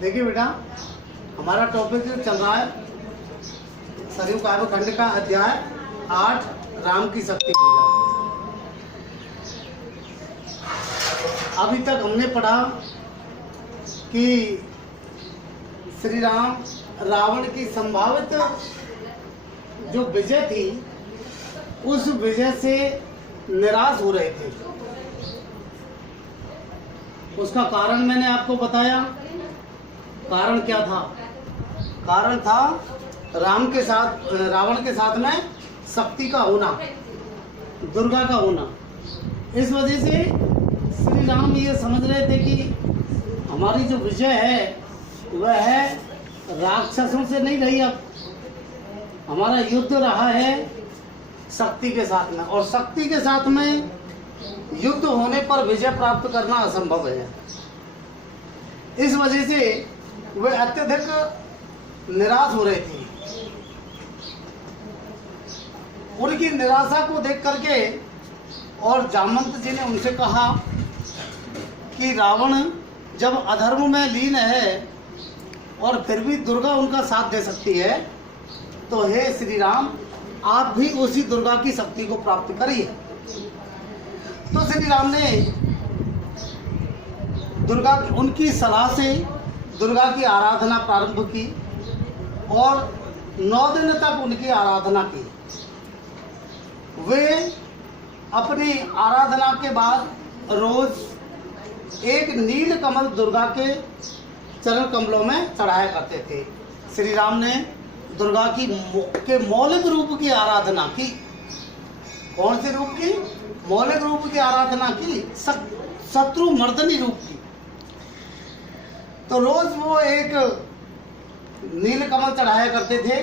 देखिए बेटा, हमारा टॉपिक चल रहा है सरयू काव्यखंड का अध्याय 8 राम की शक्ति पूजा। अभी तक हमने पढ़ा कि श्री राम रावण की संभावित जो विजय थी उस विजय से निराश हो रहे थे। उसका कारण मैंने आपको बताया। कारण क्या था? कारण था रावण के साथ में शक्ति का होना, दुर्गा का होना। इस वजह से श्री राम ये समझ रहे थे कि हमारी जो विजय है वह है राक्षसों से नहीं रही, अब हमारा युद्ध रहा है शक्ति के साथ में, और शक्ति के साथ में युद्ध होने पर विजय प्राप्त करना असंभव है। इस वजह से वे अत्यधिक निराश हो रहे थे। उनकी निराशा को देख करके और जामवंत जी ने उनसे कहा कि रावण जब अधर्म में लीन है और फिर भी दुर्गा उनका साथ दे सकती है, तो हे श्री राम, आप भी उसी दुर्गा की शक्ति को प्राप्त करिए। तो श्री राम ने उनकी सलाह से दुर्गा की आराधना प्रारंभ की और 9 दिन तक उनकी आराधना की। वे अपनी आराधना के बाद रोज एक नील कमल दुर्गा के चरण कमलों में चढ़ाया करते थे। श्री राम ने दुर्गा के मौलिक रूप की आराधना की। कौन से रूप की? मौलिक रूप की आराधना की, शत्रु मर्दनी रूप की। तो रोज वो एक नील कमल चढ़ाया करते थे।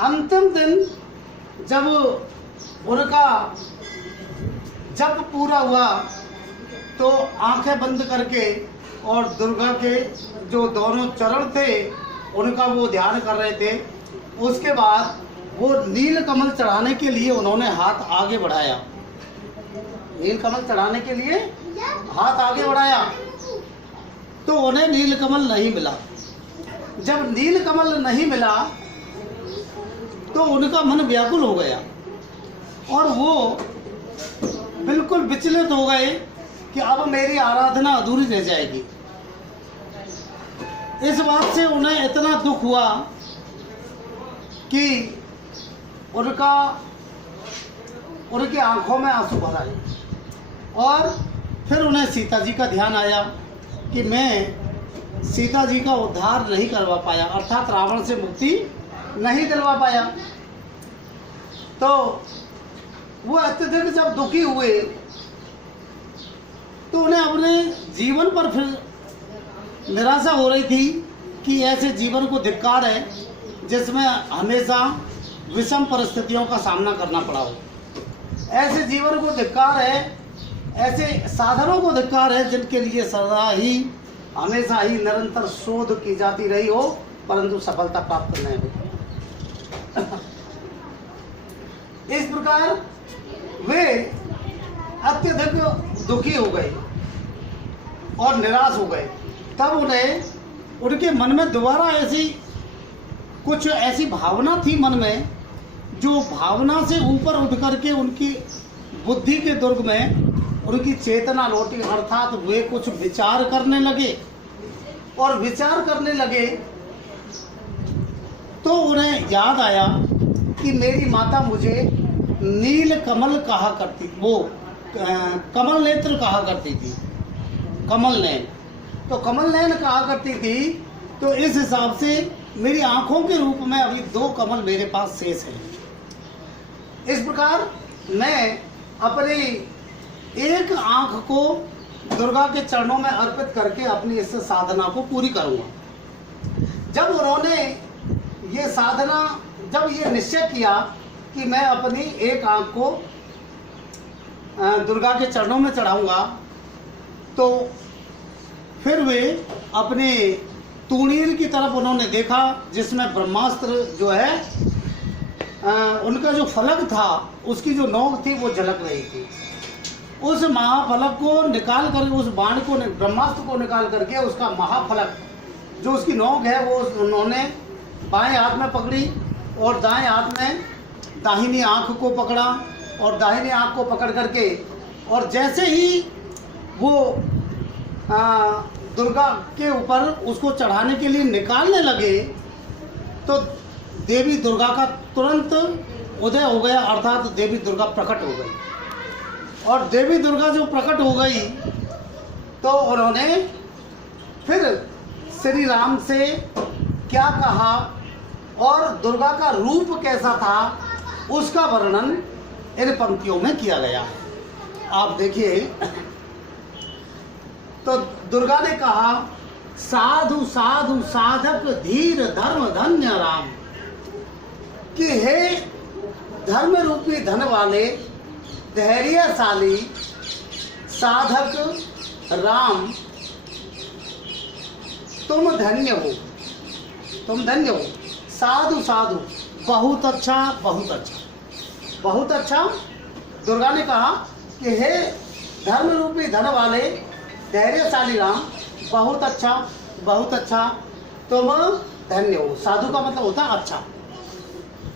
अंतिम दिन जब उनका जप पूरा हुआ तो आंखें बंद करके और दुर्गा के जो दोनों चरण थे उनका वो ध्यान कर रहे थे। उसके बाद वो नील कमल चढ़ाने के लिए उन्होंने हाथ आगे बढ़ाया। नील कमल चढ़ाने के लिए हाथ आगे बढ़ाया तो उन्हें नील कमल नहीं मिला। जब नील कमल नहीं मिला तो उनका मन व्याकुल हो गया और वो बिल्कुल विचलित हो गए कि अब मेरी आराधना अधूरी रह जाएगी। इस बात से उन्हें इतना दुख हुआ कि उनकी आंखों में आंसू भर आए और फिर उन्हें सीता जी का ध्यान आया कि मैं सीता जी का उद्धार नहीं करवा पाया, अर्थात रावण से मुक्ति नहीं दिलवा पाया। तो वो अत्यधिक जब दुखी हुए तो उन्हें अपने जीवन पर फिर निराशा हो रही थी कि ऐसे जीवन को धिक्कार है जिसमें हमेशा विषम परिस्थितियों का सामना करना पड़ा हो। ऐसे जीवन को धिक्कार है, ऐसे साधनों को धिक्कार है जिनके लिए सदा ही हमेशा ही निरंतर शोध की जाती रही हो परंतु सफलता प्राप्त नहीं हो। इस प्रकार वे अत्यधिक दुखी हो गए और निराश हो गए। तब उन्हें उनके मन में दोबारा कुछ ऐसी भावना थी मन में, जो भावना से ऊपर उठ करके उनकी बुद्धि के दुर्ग में उनकी चेतना लौटी, अर्थात वे कुछ विचार करने लगे और विचार करने लगे तो उन्हें याद आया कि मेरी माता मुझे नील कमल कहा करती, वो कमल नेत्र कहा करती थी, कमल नयन। तो कमल नयन कहा करती थी, तो इस हिसाब से मेरी आंखों के रूप में अभी 2 कमल मेरे पास शेष हैं। इस प्रकार मैं अपनी एक आंख को दुर्गा के चरणों में अर्पित करके अपनी इस साधना को पूरी करूंगा। जब उन्होंने ये साधना, जब ये निश्चय किया कि मैं अपनी एक आंख को दुर्गा के चरणों में चढ़ाऊंगा, तो फिर वे अपने तूणीर की तरफ उन्होंने देखा जिसमें ब्रह्मास्त्र जो है उनका जो फलक था उसकी जो नोक थी वो झलक रही थी। उस महाफलक को निकाल कर, उस बाण को, ब्रह्मास्त्र को निकाल करके उसका महाफलक जो उसकी नोक है वो उन्होंने बाएं हाथ में पकड़ी और दाएं हाथ में दाहिनी आंख को पकड़ा और दाहिनी आंख को पकड़ करके और जैसे ही वो दुर्गा के ऊपर उसको चढ़ाने के लिए निकालने लगे तो देवी दुर्गा का तुरंत उदय हो गया, अर्थात देवी दुर्गा प्रकट हो गई। और देवी दुर्गा जो प्रकट हो गई तो उन्होंने फिर श्री राम से क्या कहा और दुर्गा का रूप कैसा था उसका वर्णन इन पंक्तियों में किया गया है। आप देखिए, तो दुर्गा ने कहा, साधु साधु साधक धीर धर्म धन्य राम, कि हे धर्म रूपी धन वाले धैर्यशाली साधक राम, तुम धन्य हो, तुम धन्य हो। साधु साधु, बहुत अच्छा, बहुत अच्छा, बहुत अच्छा। दुर्गा ने कहा कि हे धर्म रूपी धन वाले धैर्यशाली राम, बहुत अच्छा, बहुत अच्छा, तुम धन्य हो। साधु का मतलब होता है अच्छा।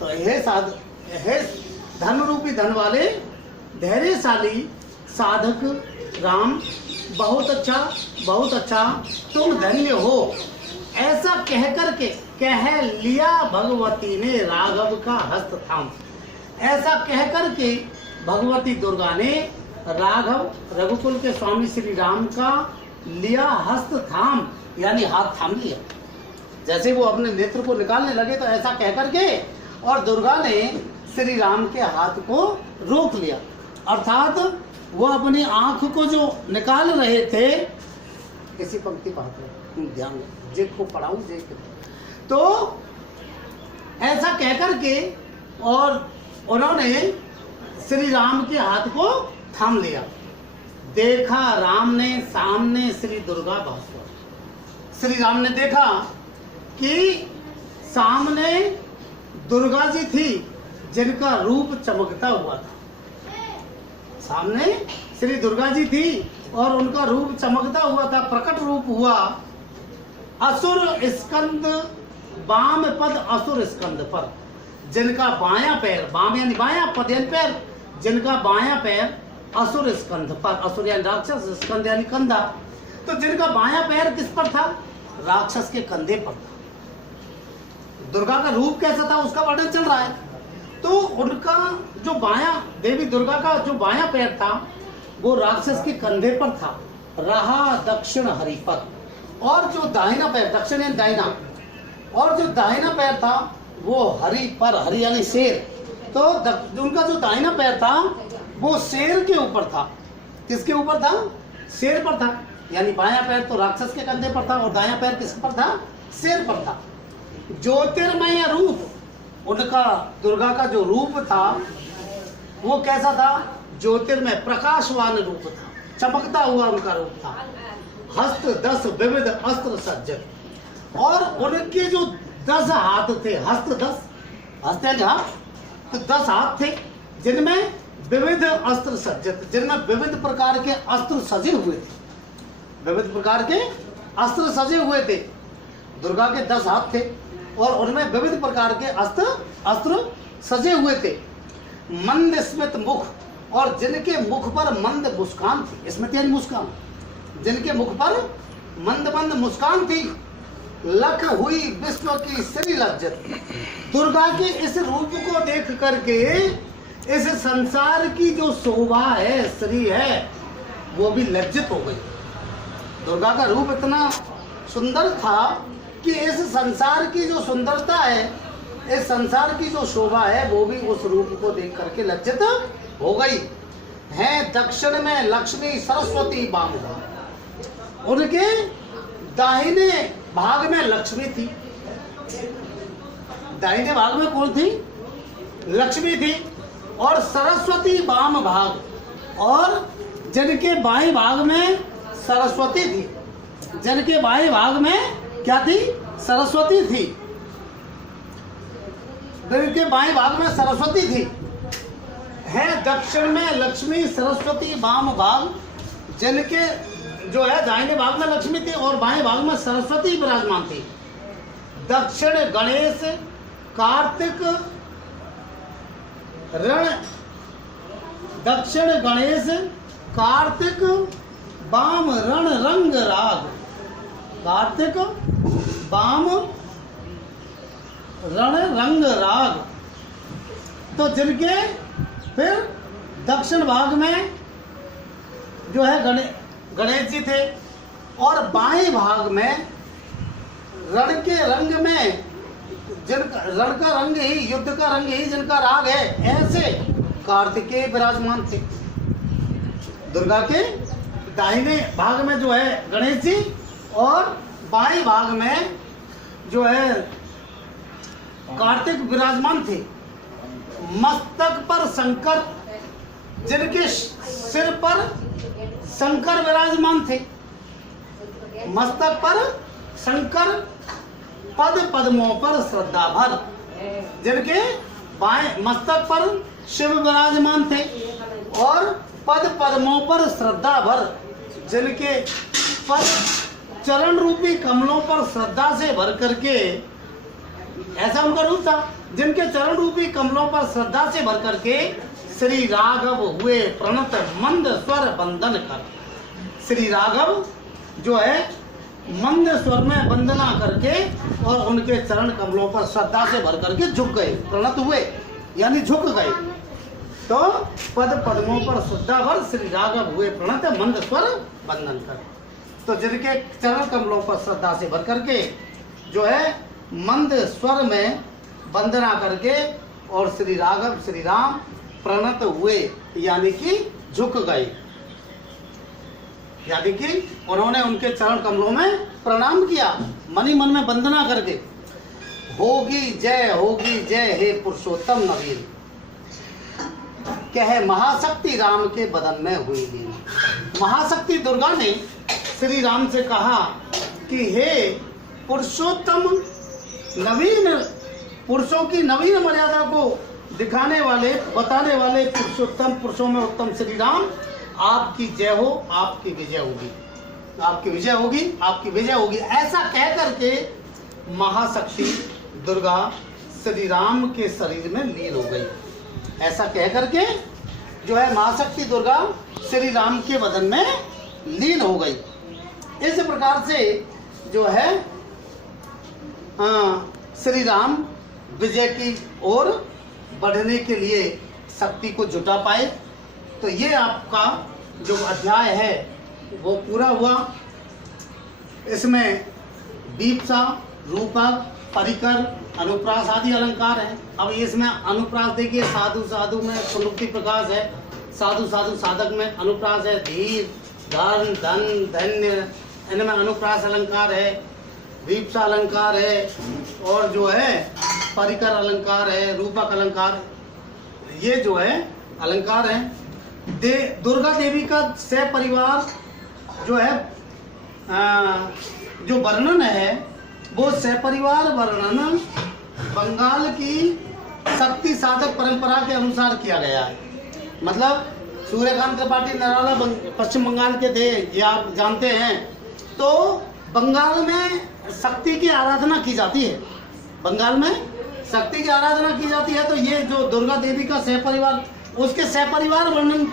तो हे साधु, हे धर्म रूपी धन वाले धैर्यशाली साधक राम, बहुत अच्छा, बहुत अच्छा, तुम धन्य हो। ऐसा कह करके कह लिया भगवती ने राघव का हस्त थाम। ऐसा कह करके भगवती दुर्गा ने राघव, रघुकुल के स्वामी श्री राम का लिया हस्त थाम, यानी हाथ थाम लिया। जैसे वो अपने नेत्र को निकालने लगे तो ऐसा कह करके और दुर्गा ने श्री राम के हाथ को रोक लिया, अर्थात वो अपनी आंख को जो निकाल रहे थे। इसी पंक्ति पढ़ते ध्यान जे को पढ़ाऊं जे तो ऐसा कहकर के और उन्होंने श्री राम के हाथ को थाम लिया। देखा राम ने सामने श्री दुर्गा भास्वर, श्री राम ने देखा कि सामने दुर्गा जी थी जिनका रूप चमकता हुआ था। सामने श्री दुर्गा जी थी और उनका रूप चमकता हुआ था, प्रकट रूप हुआ। असुर स्कंद वाम पद, असुर स्कंद पर, जिनका बायां पैर, वाम यानी बायां, पद यानी पैर, जिनका बायां पैर असुर स्कंद पर, असुर यानी राक्षस, स्कंद यानी कंधा, तो जिनका बायां पैर किस पर था? राक्षस के कंधे पर था। दुर्गा का रूप कैसा था उसका वर्णन चल रहा है। तो उनका जो बायां, देवी दुर्गा का जो बायां पैर था वो राक्षस के कंधे पर था, रहा दक्षिण हरि पर। और जो दाहिना पैर, दक्षिण यानी दाहिना, और जो दाहिना पैर था वो हरि पर, हरि यानी शेर। तो उनका जो दाहिना पैर था वो शेर के ऊपर था। किसके ऊपर था? शेर पर था। यानी बायां पैर तो राक्षस के कंधे पर था और दायां पैर किस पर था? शेर पर था। ज्योतिर्मय रूप, उनका दुर्गा का जो रूप था वो कैसा था? ज्योतिर्मय, प्रकाशवान रूप था, चमकता हुआ उनका रूप था। हस्त 10 विविध अस्त्र सज्जत, और उनके जो 10 हाथ थे, हस्त 10, हस्त यानी हाथ, तो 10 हाथ थे जिनमें विविध अस्त्र सज्जत, जिनमें विविध प्रकार के अस्त्र सजे हुए थे। विविध प्रकार के अस्त्र सजे हुए थे। दुर्गा के 10 हाथ थे और उनमें विविध प्रकार के अस्त्र सजे हुए थे। मंद स्मित मुख, और जिनके मुख पर मंद मुस्कान थी। स्मित यानी मुस्कान, जिनके मुख पर मंद मंद मुस्कान थी। लख हुई विश्व की श्री लज्जत, दुर्गा के इस रूप को देख करके इस संसार की जो शोभा है, श्री है, वो भी लज्जित हो गई। दुर्गा का रूप इतना सुंदर था कि इस संसार की जो सुंदरता है, इस संसार की जो शोभा है, वो भी उस रूप को देख करके लज्जित हो गई। है दक्षिण में लक्ष्मी सरस्वती बाम, उनके दाहिने भाग में लक्ष्मी थी। दाहिने भाग में कौन थी? लक्ष्मी थी। और सरस्वती वाम भाग, और जिनके बाएं भाग में सरस्वती थी, जिनके बाएं भाग में क्या थी? सरस्वती थी। जिनके बाएं भाग में सरस्वती थी। है दक्षिण में लक्ष्मी सरस्वती, वाम भाग जिनके जो है दाहिने भाग में लक्ष्मी थी और बाएं भाग में सरस्वती विराजमान थी। दक्षिण गणेश कार्तिक ऋण, दक्षिण गणेश कार्तिक वाम रण रंग राग, कार्तिक वाम रण रंग राग। तो जिनके फिर दक्षिण भाग में जो है गणेश जी थे और बाएं भाग में रण के रंग में जिनका रण का रंग ही, युद्ध का रंग ही जिनका राग है, ऐसे कार्तिकेय विराजमान थे। दुर्गा के दाहिने भाग में जो है गणेश जी और बाएं भाग में जो है कार्तिक विराजमान थे। मस्तक पर शंकर, जिनके सिर पर शंकर विराजमान थे। मस्तक पर शंकर, पद पद्मों पर श्रद्धा भर, जिनके बाएं मस्तक पर शिव विराजमान थे और पद पद्मों पर श्रद्धा भर, जिनके पद चरण रूपी कमलों पर श्रद्धा से भर करके, ऐसा उनका रूप था, जिनके चरण रूपी कमलों पर श्रद्धा से भर करके श्री राघव हुए प्रणत मंद स्वर बंदन कर। श्री राघव जो है मंद स्वर में वंदना करके और उनके चरण कमलों पर श्रद्धा से भर करके झुक गए, प्रणत हुए यानी झुक गए। तो पद पद्मों पर श्रद्धा भर श्री राघव हुए प्रणत मंद स्वर वंदन कर। तो जिनके चरण कमलों पर श्रद्धा से भर करके जो है मंद स्वर में वंदना करके और श्री राघव श्री राम प्रणत हुए यानी कि झुक गए, यानी कि उन्होंने उनके चरण कमलों में प्रणाम किया, मनी मन में वंदना करके। होगी जय हे पुरुषोत्तम नवीन, कहे महाशक्ति राम के बदन में हुई लीन। महाशक्ति दुर्गा ने श्री राम से कहा कि हे पुरुषोत्तम, नवीन पुरुषों की नवीन मर्यादा को दिखाने वाले, बताने वाले पुरुषोत्तम, पुरुषों में उत्तम श्री राम, आपकी जय हो, आपकी विजय होगी, आपकी विजय होगी, आपकी विजय होगी। ऐसा कह करके महाशक्ति दुर्गा श्री राम के शरीर में लीन हो गई। ऐसा कह करके जो है महाशक्ति दुर्गा श्री राम के बदन में लीन हो गई। इस प्रकार से जो है श्री राम विजय की ओर बढ़ने के लिए शक्ति को जुटा पाए। तो ये आपका जो अध्याय है वो पूरा हुआ। इसमें दीपसा, रूपक, परिकर, अनुप्रास आदि अलंकार हैं। अब इसमें अनुप्रास देखिए, साधु साधु में पुनरुक्ति प्रकाश है, साधु साधु साधक में अनुप्रास है, धीर, धन, धन, धन्य, इनमें अनुप्रास अलंकार है, दीपसा अलंकार है और जो है परिकर अलंकार है, रूपक अलंकार, ये जो है अलंकार हैं। दुर्गा देवी का सपरिवार जो है जो वर्णन है वो सपरिवार वर्णन बंगाल की शक्ति साधक परंपरा के अनुसार किया गया है। मतलब सूर्यकांत त्रिपाठी नराला पश्चिम बंगाल के थे, ये आप जानते हैं। तो बंगाल में शक्ति की आराधना की जाती है, बंगाल में शक्ति की आराधना की जाती है। तो ये जो दुर्गा देवी का सपरिवार, उसके सपरिवार वर्णन,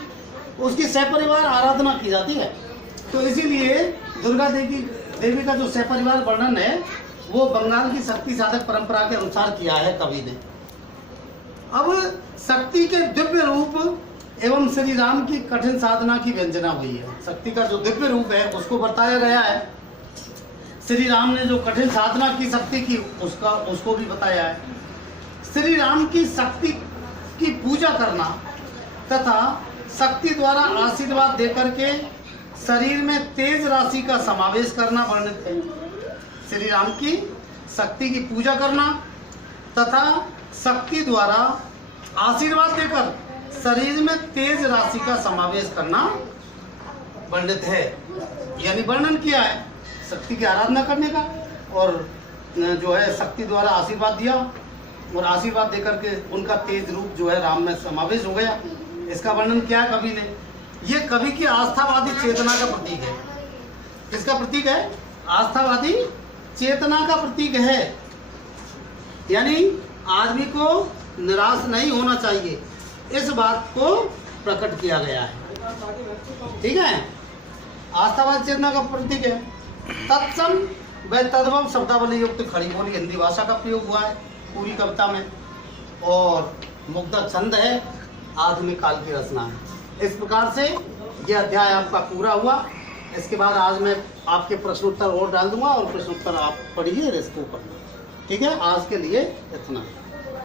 उसकी सपरिवार आराधना की जाती है। तो इसीलिए दुर्गा देवी का जो सपरिवार वर्णन है वो बंगाल की शक्ति साधक परंपरा के अनुसार किया है कवि ने। अब शक्ति के दिव्य रूप एवं श्री राम की कठिन साधना की व्यंजना हुई है। शक्ति का जो दिव्य रूप है उसको बताया गया है। श्री राम ने जो कठिन साधना की शक्ति की उसको भी बताया है। श्री राम की शक्ति की पूजा करना तथा शक्ति द्वारा आशीर्वाद देकर के शरीर में तेज राशि का समावेश करना वर्णित है। श्री राम की शक्ति की पूजा करना तथा शक्ति द्वारा आशीर्वाद देकर शरीर में तेज राशि का समावेश करना वर्णित है, यानी वर्णन किया है शक्ति की आराधना करने का। और जो है शक्ति द्वारा आशीर्वाद दिया और आशीर्वाद देकर के उनका तेज रूप जो है राम में समावेश हो गया। इसका वर्णन किया कवि ने। ये कवि की आस्थावादी चेतना का प्रतीक है। किसका प्रतीक है? आस्थावादी चेतना का प्रतीक है। यानी आदमी को निराश नहीं होना चाहिए, इस बात को प्रकट किया गया है। ठीक है, आस्थावादी चेतना का प्रतीक है। तत्सम व तद्भव शब्दावली युक्त खड़ी बोली हिंदी भाषा का प्रयोग हुआ है पूरी कविता में, और मुग्धा छंद है, आधुनिक काल की रचना है। इस प्रकार से यह अध्याय आपका पूरा हुआ। इसके बाद आज मैं आपके प्रश्नोत्तर और डाल दूंगा, और प्रश्नोत्तर आप पढ़िए, इसको पढ़िए। ठीक है, आज के लिए इतना।